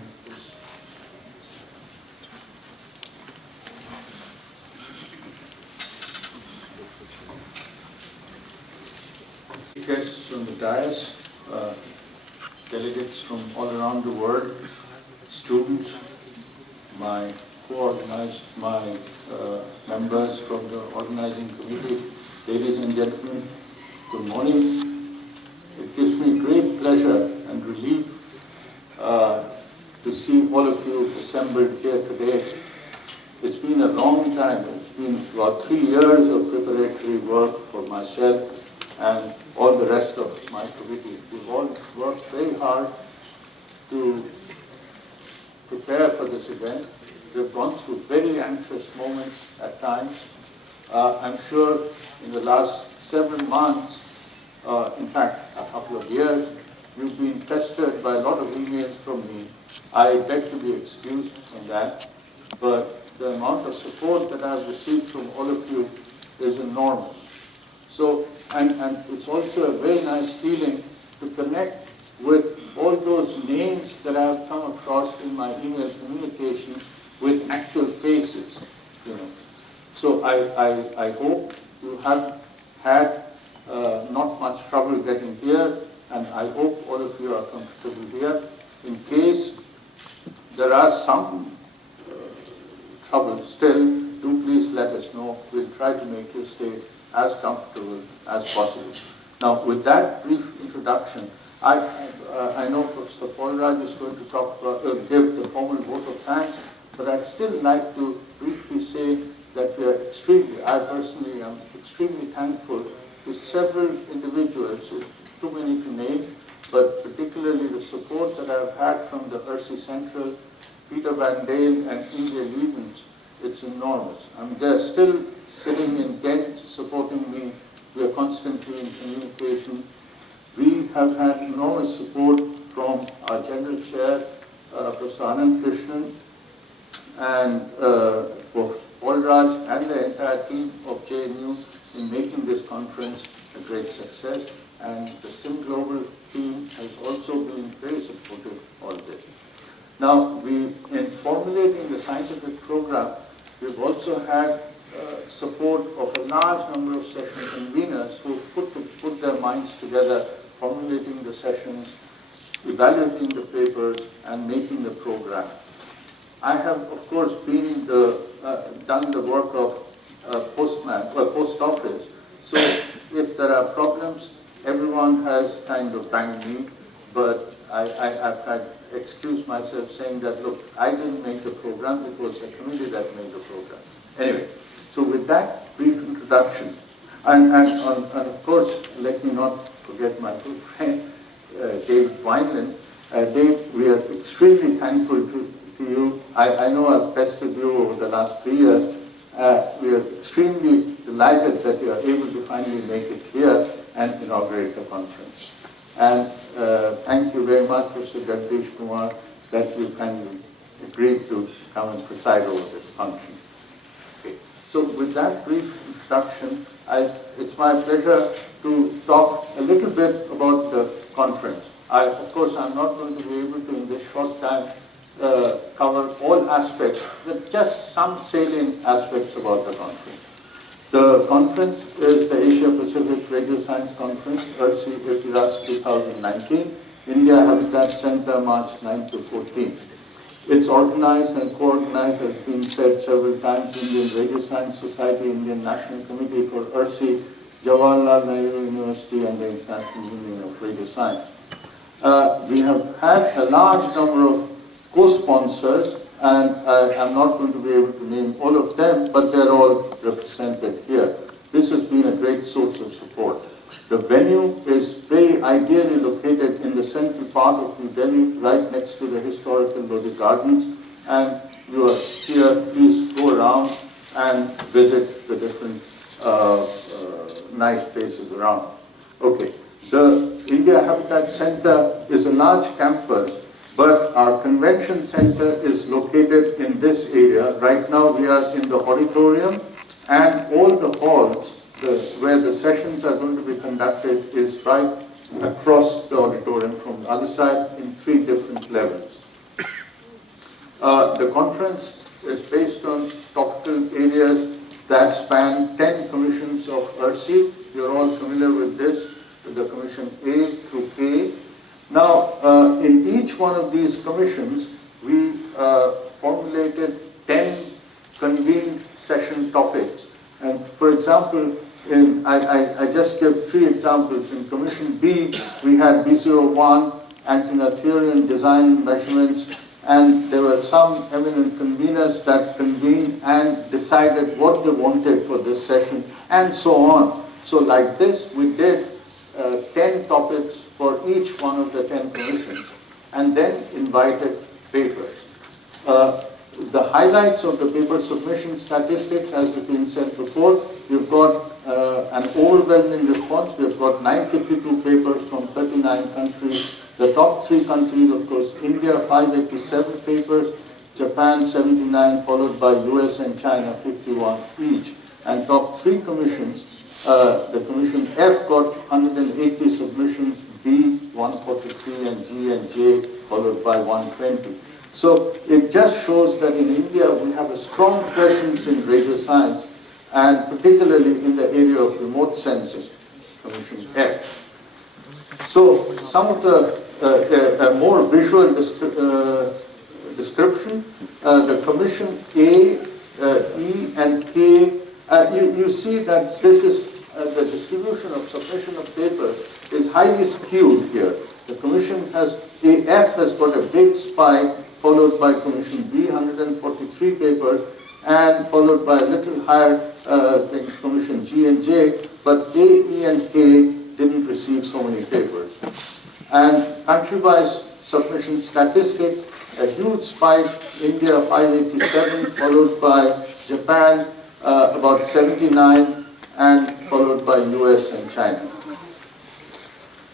Guests on the dais, delegates from all around the world, students, my co-organized, my members from the organizing committee, ladies and gentlemen, good morning. It gives me great pleasure and relief to see all of you assembled here today. It's been a long time. It's been about 3 years of preparatory work for myself and all the rest of my committee. We've all worked very hard to prepare for this event. We've gone through very anxious moments at times. I'm sure in the last several months, in fact a couple of years, you've been pestered by a lot of emails from me. I beg to be excused from that, but the amount of support that I've received from all of you is enormous. So, and it's also a very nice feeling to connect with all those names that I've come across in my email communications with actual faces, you know. So I hope you have had not much trouble getting here, and I hope all of you are comfortable here. In case there are some trouble still, do please let us know. We'll try to make you stay as comfortable as possible. Now, with that brief introduction, I know Professor Paulraj is going to talk about, give the formal vote of thanks, but I'd still like to briefly say that we are I personally am extremely thankful to several individuals, too many to name, but particularly the support that I've had from the ERSI Central, Peter Van Dale and India Levens. It's enormous. I mean, they're still sitting in Ghent supporting me. We are constantly in communication. We have had enormous support from our General Chair, Professor Anand Krishnan, and Paulraj and the entire team of JNU in making this conference a great success. And the SIM Global team has also been very supportive of all this. Now, in formulating the scientific program, we've also had support of a large number of session conveners who put their minds together, formulating the sessions, evaluating the papers, and making the program. I have, of course, been the done the work of postman or post office. So if there are problems, everyone has kind of banged me, but I've had excused myself saying that, look, I didn't make the program, it was the committee that made the program. Anyway, so with that brief introduction, and of course, let me not forget my good friend, David Wineland. Dave, we are extremely thankful to you. I know I've pestered you over the last 3 years. We are extremely delighted that you are able to finally make it here and inaugurate the conference. And thank you very much, Mr. Jagdish Kumar, that you kindly agreed to come and preside over this function. Okay. So with that brief introduction, it's my pleasure to talk a little bit about the conference. Of course, I'm not going to be able to, in this short time, cover all aspects, but just some salient aspects about the conference. The conference is the Asia Pacific Radio Science Conference, ERSI AP-RASC 2019, India Habitat Center, March 9 to 14. It's organized and co-organized, as has been said several times, Indian Radio Science Society, Indian National Committee for ERSI, Jawaharlal Nehru University, and the International Union of Radio Science. We have had a large number of co-sponsors, and I'm not going to be able to name all of them, but they're all represented here. This has been a great source of support. The venue is very ideally located in the central part of New Delhi, right next to the historical Lodi Gardens, and you are here, please go around and visit the different nice places around. Okay, the India Habitat Center is a large campus, but our convention center is located in this area. Right now we are in the auditorium, and all the halls where the sessions are going to be conducted is right across the auditorium from the other side in 3 different levels. The conference is based on topical areas that span 10 commissions of ERSI. You're all familiar with this, with the commission A through A. Now, in each one of these commissions, we formulated 10 convened session topics. And for example, I just give 3 examples. In Commission B, we had B01, anti-Arthurian design measurements, and there were some eminent conveners that convened and decided what they wanted for this session, and so on. So like this, we did 10 topics for each one of the 10 commissions, and then invited papers. The highlights of the paper submission statistics, as has been said before, we've got an overwhelming response. We've got 952 papers from 39 countries. The top 3 countries, of course, India, 587 papers, Japan, 79, followed by US and China, 51 each. And top 3 commissions, the commission F got 180 submissions, B 143, and G and J followed by 120. So it just shows that in India we have a strong presence in radio science, and particularly in the area of remote sensing, Commission F. So some of the more visual description, the Commission A, E, and K, you see that this is the distribution of submission of papers is highly skewed here. The Commission has, AF has got a big spike, followed by Commission B, 143 papers, and followed by a little higher Commission G and J, but A, E, and K didn't receive so many papers. And country-wise submission statistics, a huge spike, India 587, followed by Japan about 79, and followed by US and China.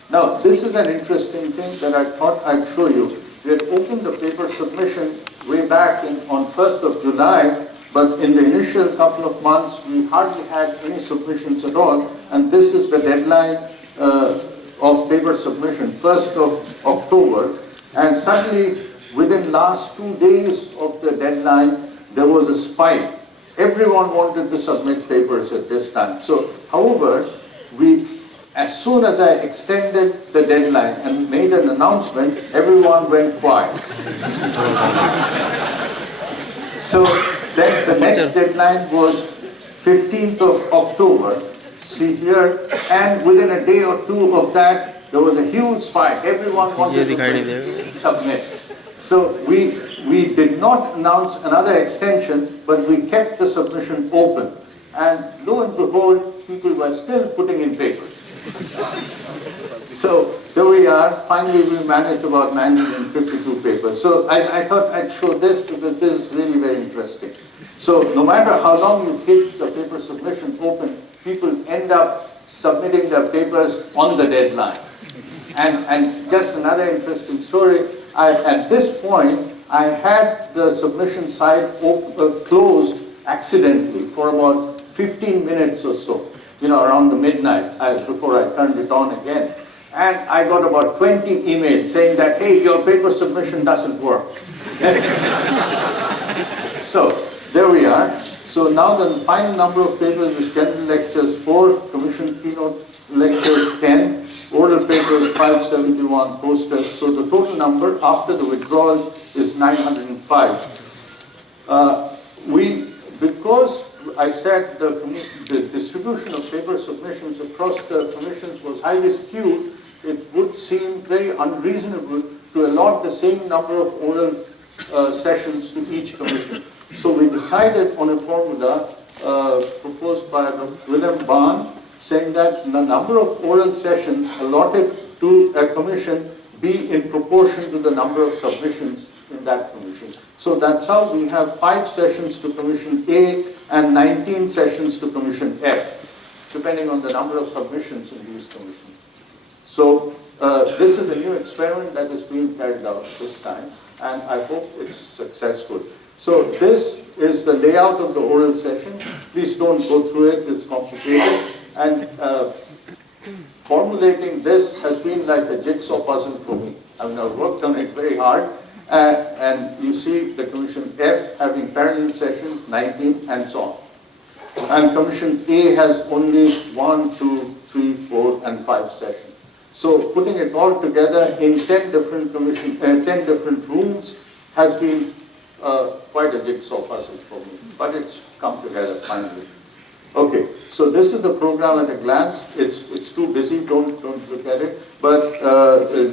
Now, this is an interesting thing that I thought I'd show you. We had opened the paper submission way back on 1st of July, but in the initial couple of months, we hardly had any submissions at all, and this is the deadline of paper submission, 1st of October, and suddenly, within last 2 days of the deadline, there was a spike. Everyone wanted to submit papers at this time. So, however, as soon as I extended the deadline and made an announcement, everyone went quiet. So Then the next deadline was 15th of October, see here, and within a day or two of that, there was a huge spike. Everyone wanted to submit. So we did not announce another extension, but we kept the submission open. And lo and behold, people were still putting in papers. So there we are. Finally, we managed about 952 papers. So I thought I'd show this because this is really very interesting. So no matter how long you keep the paper submission open, people end up submitting their papers on the deadline. And just another interesting story, at this point, I had the submission site closed accidentally for about 15 minutes or so, around the midnight, before I turned it on again. And I got about 20 emails saying that, hey, your paper submission doesn't work. So, there we are. So now the final number of papers is general lectures 4, commission keynote lectures 10, oral papers 571, posters. So the total number after the withdrawal is 905. Because I said the distribution of paper submissions across the commissions was highly skewed, it would seem very unreasonable to allot the same number of oral sessions to each commission. So we decided on a formula proposed by Willem Bahn, saying that the number of oral sessions allotted to a commission be in proportion to the number of submissions in that commission. So that's how we have 5 sessions to Commission A and 19 sessions to Commission F, depending on the number of submissions in these commissions. So this is a new experiment that is being carried out this time, and I hope it's successful. So this is the layout of the oral session. Please don't go through it, it's complicated. And formulating this has been like a jigsaw puzzle for me. I mean, I've worked on it very hard. And you see the Commission F having parallel sessions, 19, and so on. And Commission A has only 1, 2, 3, 4, and 5 sessions. So putting it all together in 10 different rooms has been quite a jigsaw puzzle for me, but it's come together finally. Okay, so this is the program at a glance. It's too busy, don't look at it. But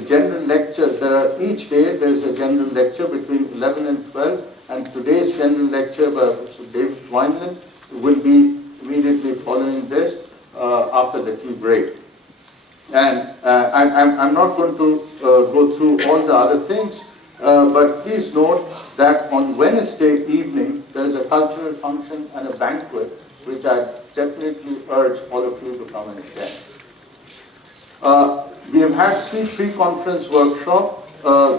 general lectures, each day there's a general lecture between 11 and 12, and today's general lecture by Professor David Wineland will be immediately following this after the tea break. And I'm not going to go through all the other things, but please note that on Wednesday evening there's a cultural function and a banquet, which I definitely urge all of you to come and attend. We have had 3 pre-conference workshops,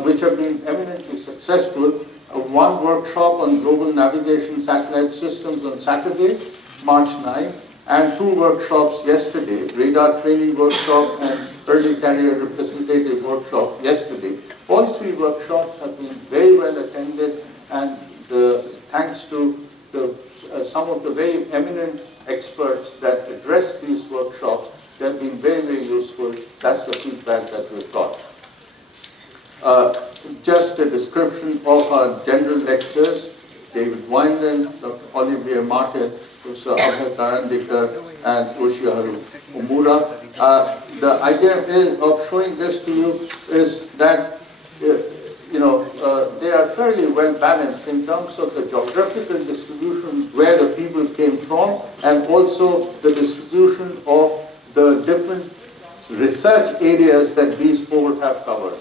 which have been eminently successful. One workshop on global navigation satellite systems on Saturday, March 9, and 2 workshops yesterday, radar training workshop and early carrier representative workshop yesterday. All 3 workshops have been very well attended, and thanks to some of the very eminent experts that addressed these workshops, they have been very, very useful. That's the feedback that we've got. Just a description of our general lectures. David Wineland, Dr. Olivier Martin, Professor Abhay Tarandikar, and Yoshiharu Omura. The idea of showing this to you is that they are fairly well balanced in terms of the geographical distribution where the people came from, and also the distribution of the different research areas that these 4 have covered.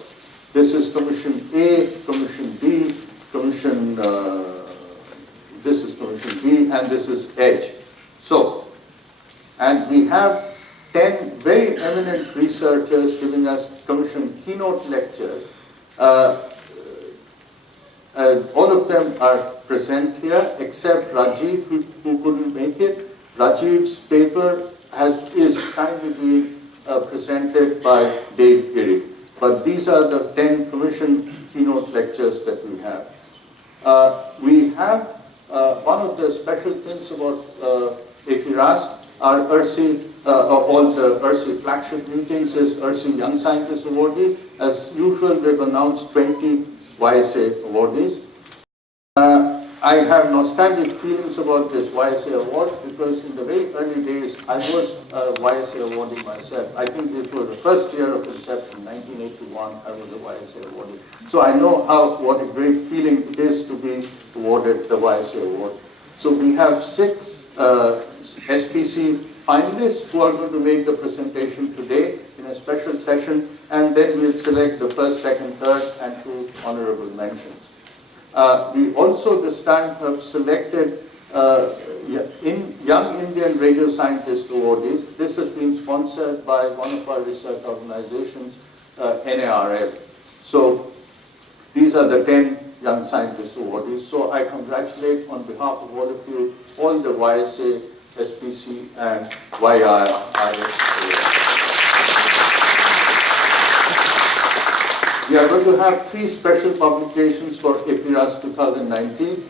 This is Commission A, Commission B, this is Commission B, and this is H. So, and we have 10 very eminent researchers giving us Commission keynote lectures. All of them are present here, except Rajiv, who couldn't make it. Rajiv's paper is kindly being presented by Dave Giri. But these are the 10 Commission keynote lectures that we have. We have one of the special things about AP-RASC, our ERSI, all the ERSI flagship meetings is ERSI Young Scientist Awardees. As usual, we've announced 20 YSA awardees. I have nostalgic feelings about this YSA award because in the very early days, I was a YSA awardee myself. I think this was the first year of inception, 1981, I was a YSA awardee. So I know what a great feeling it is to be awarded the YSA award. So we have 6 SPC finalists who are going to make the presentation today in a special session, and then we'll select the first, second, third, and 2 honorable mentions. We also this time have selected Young Indian Radio Scientist Awardees. This has been sponsored by one of our research organizations, NARL. So these are the 10 Young Scientist Awardees. So I congratulate on behalf of all of you, all the YSA, SPC, and YIRS. We are going to have 3 special publications for AP-RASC 2019.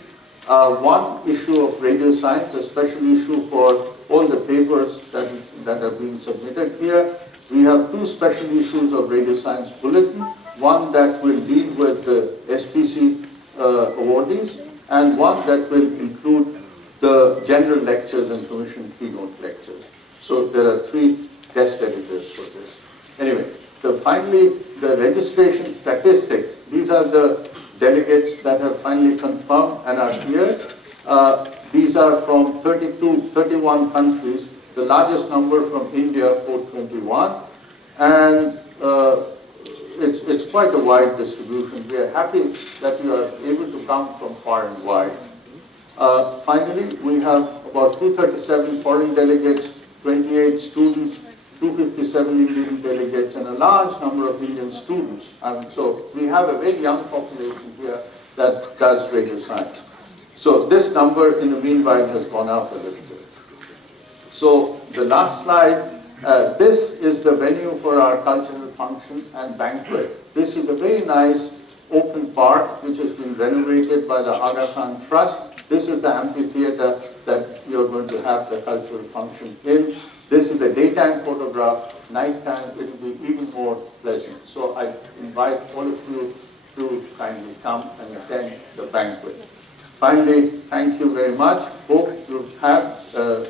One issue of radio science, a special issue for all the papers that are being submitted here. We have 2 special issues of Radio Science Bulletin, one that will deal with the SPC awardees, and one that will include the general lectures and commission keynote lectures. So there are 3 guest editors for this. Anyway, finally, the registration statistics. These are the delegates that have finally confirmed and are here. These are from 31 countries, the largest number from India, 421. And it's quite a wide distribution. We are happy that you are able to come from far and wide. Finally, we have about 237 foreign delegates, 28 students, 257 Indian delegates, and a large number of Indian students. So we have a very young population here that does radio science. So this number in the meanwhile has gone up a little bit. So the last slide, this is the venue for our cultural function and banquet. This is a very nice open park which has been renovated by the Aga Khan Trust. This is the amphitheater that you're going to have the cultural function in. This is the daytime photograph. Nighttime, it will be even more pleasant. So I invite all of you to kindly come and attend the banquet. Finally, thank you very much. Hope you have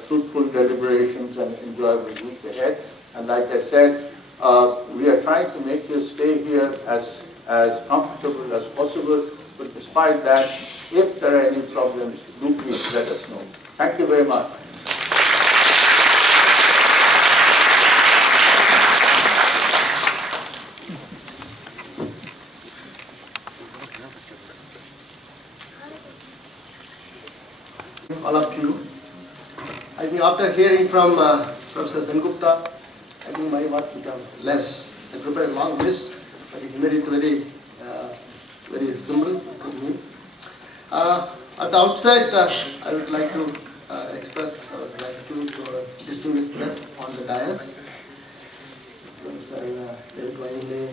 fruitful deliberations and enjoyable week ahead. And like I said, we are trying to make you stay here as comfortable as possible. But despite that, if there are any problems, do please let us know. Thank you very much. All of you. I think after hearing from Professor Sengupta, I think my work becomes less. I prepared a long list, but he made it very simple to me. At the outset, I would like to express our gratitude to our distinguished guests on the dais. Professor David Wainley,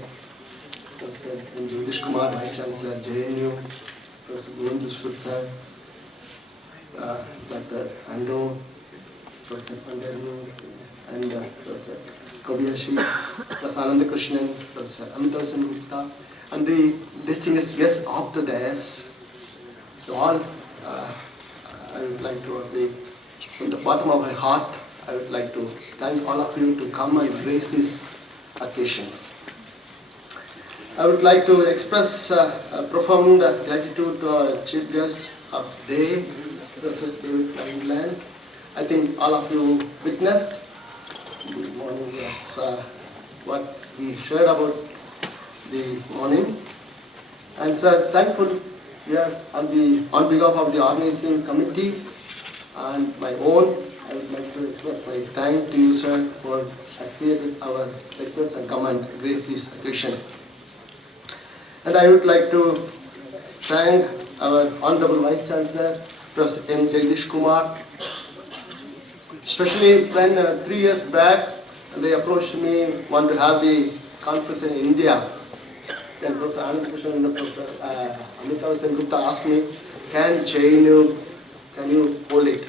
Professor M. Jagdish Kumar, Vice Chancellor, JNU, Professor Govind Sir, Dr. Ando, Professor Pandarnu, and Professor Kobayashi, Professor Ananda Krishnan, Professor Amitav Sengupta, and the distinguished guests of the dais. To all, I would like to, from the bottom of my heart, I would like to thank all of you to come and grace these occasions. I would like to express profound gratitude to our chief guest of the day, Professor David Wainley. I think all of you witnessed this morning what he shared about the morning. And sir, thankful here on behalf of the organizing committee and my own, I would like to express my thanks to you, sir, for accepting our request and come and grace this occasion. And I would like to thank our Honorable Vice Chancellor, Professor M. Jagdish Kumar, especially when 3 years back they approached me, want to have the conference in India. Then Professor Ananda Krishnan and Professor Amitav Sengupta asked me, can you hold it?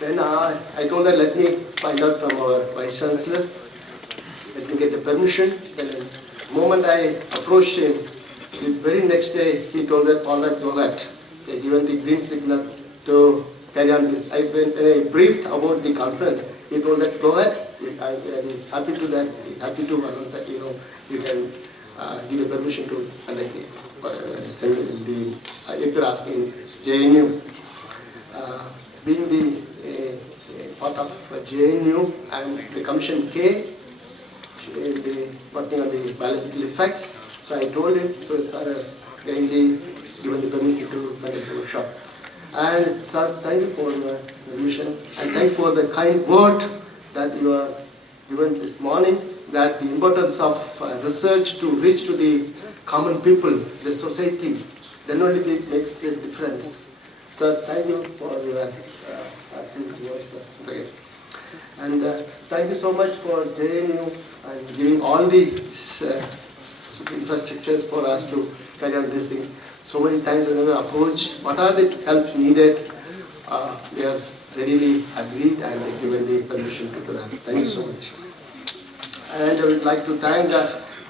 Then I told her, let me find out from our Vice Chancellor, let me get the permission. Then the moment I approached him, the very next day he told that, all right, go ahead. given the green signal to carry on this. When I briefed about the conference, he told that go ahead. I'm very happy to that. Happy to announce that you can give a permission to conduct the AP-RASC in JNU. Being the part of JNU and the Commission K, working on the biological effects. So I told him, so sir has kindly given the permission to conduct the workshop. And sir, thank you for your permission and thank you for the kind word that you are given this morning, that the importance of research to reach to the common people, the society, then only it makes a difference. Sir, thank you for your words. And thank you so much for JNU and giving all the infrastructures for us to carry on this thing. So many times whenever approach, what are the help needed, they are readily agreed and they given the permission to do that. Thank you so much. And I would like to thank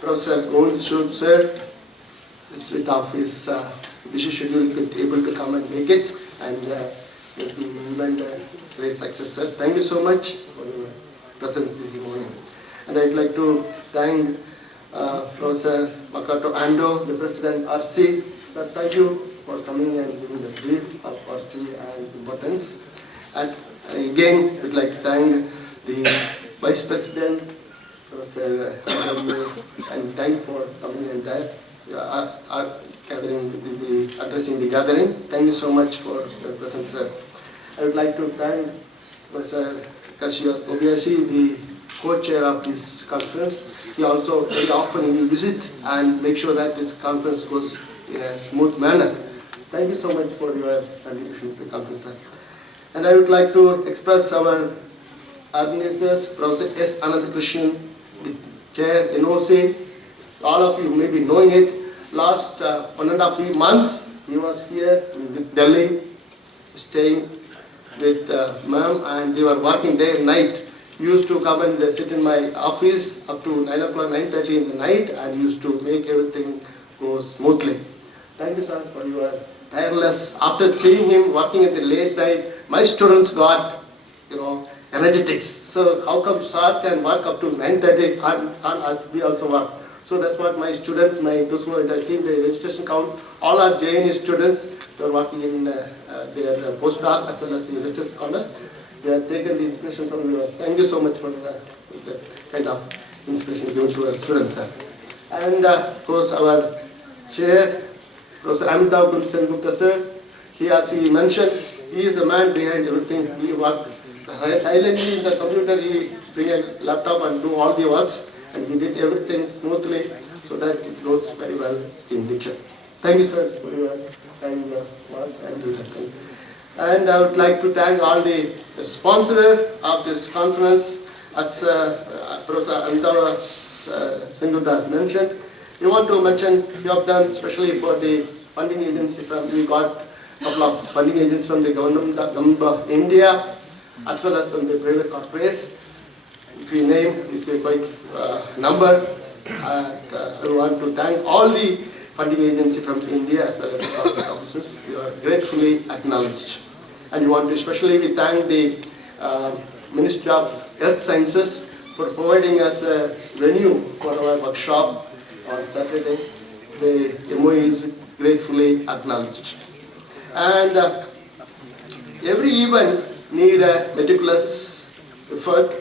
Professor Goldshub sir, despite of his busy schedule, able to come and make it and make the event a great success, sir. Thank you so much for your presence this morning. And I'd like to thank Professor Makato Ando, the President RC. Sir, thank you for coming and giving the brief of RC and importance. And again, we'd like to thank the Vice President, Professor and thank you for coming and addressing the gathering. Thank you so much for your presence, sir. I would like to thank Professor Kashiya Kobayashi, the co-chair of this conference. He also very often will visit and make sure that this conference goes in a smooth manner. Thank you so much for your contribution to the conference, sir. And I would like to express our organizers, Professor S. Ananthakrishnan, the chair, NOC. All of you may be knowing it. Last 1.5 months, he was here in Delhi, staying with ma'am, and they were working day and night. He used to come and sit in my office up to 9 o'clock, 9:30 in the night, and used to make everything go smoothly. Thank you, sir, for your tireless. After seeing him working at the late night, my students got, energetics. So how come sir can work up to 9:30? Can't we also work? So that's what my students, those who I see the registration count, all are JNU students. They are working in their postdoc as well as the research scholars. They have taken the inspiration from you. Thank you so much for that kind of inspiration given to our students, sir. And of course, our chair, Professor Amitabh Gupta sir, as he mentioned, he is the man behind everything. He worked silently in the computer. He bring a laptop and do all the works, and he did everything smoothly so that it goes very well in lecture. Thank you, sir, for your kind work and everything. And I would like to thank all the sponsors of this conference. As Professor Amitabh Singh mentioned, we want to mention a few of them, especially for the funding agency. We got a couple of funding agents from the government of India, as well as from the private corporates. If you name, it's a quite number. I want to thank all the funding agency from India as well as the corporate offices. You are gratefully acknowledged. And we want to especially thank the Ministry of Earth Sciences for providing us a venue for our workshop on Saturday. The MOE is gratefully acknowledged. And every event needs a meticulous effort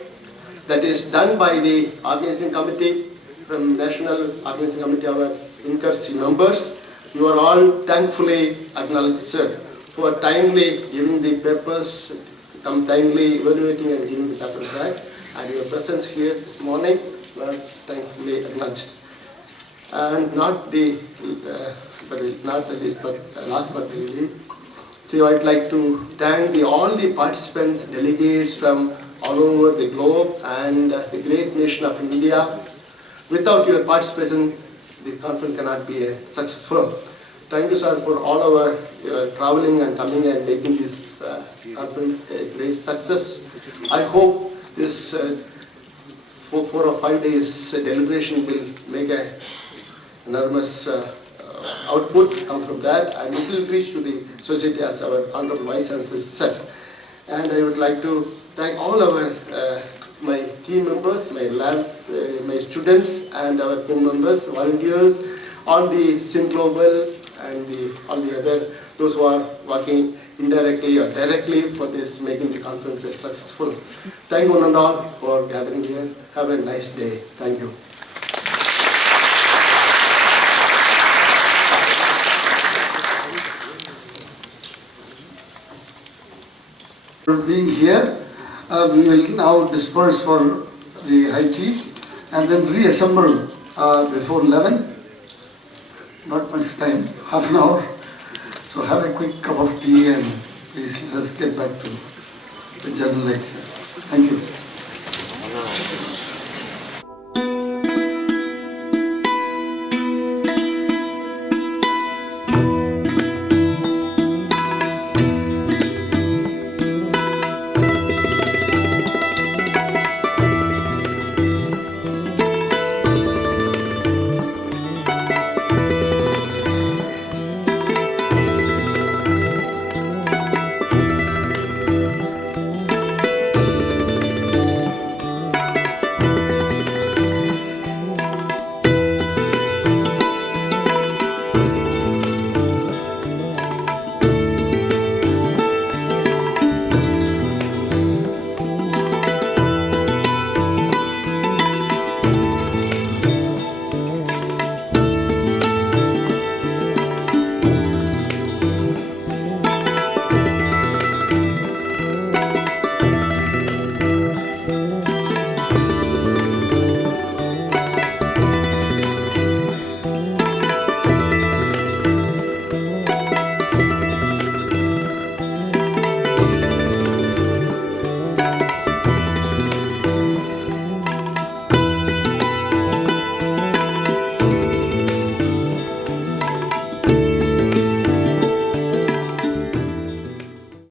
that is done by the organizing committee, from National Organizing Committee, our INCURSI members. You are all thankfully acknowledged, sir, for timely giving the papers, timely evaluating and giving the papers back. And your presence here this morning, you are thankfully acknowledged. And not the least, but last but not least, so I'd like to thank all the participants, delegates from all over the globe and the great nation of India. Without your participation, the conference cannot be successful. Thank you, sir, for all our traveling and coming and making this conference a great success. I hope this 4 or 5 days deliberation will make an enormous output come from that, and it will reach to the society as our Honorable Vice Chancellor said. And I would like to thank all our my team members, my lab, my students, and our team members, volunteers, all the SIM Global and all the other, those who are working indirectly or directly for this, making the conference successful. Thank one and all for gathering here. Have a nice day. Thank you. For being here, we will now disperse for the high tea and then reassemble before 11. Not much time, half an hour. So have a quick cup of tea and please let's get back to the general lecture. Thank you.